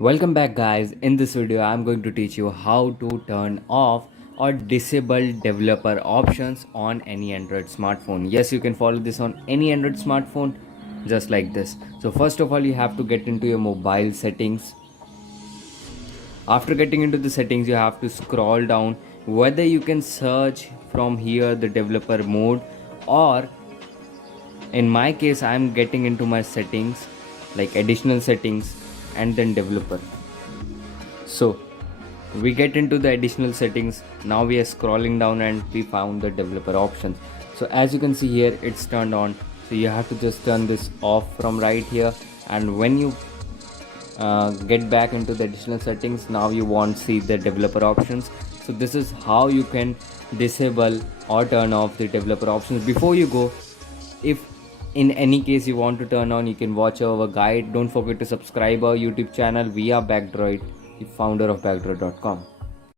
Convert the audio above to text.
Welcome back guys. In this video I'm going to teach you how to turn off or disable developer options on any Android smartphone. Yes, you can follow this on any Android smartphone just like this. So first of all you have to get into your mobile settings. After getting into the settings you have to scroll down. Whether you can search from here the developer mode, or in my case I'm getting into my settings like additional settings and then developer. So we get into the additional settings. Now we are scrolling down and we found the developer options. So as you can see here, it's turned on. So you have to just turn this off from right here, and when you get back into the additional settings, now you won't see the developer options. So this is how you can disable or turn off the developer options. Before you go, if in any case you want to turn on, you can watch our guide. Don't forget to subscribe our YouTube channel. We are BackDroid, the founder of BackDroid.com.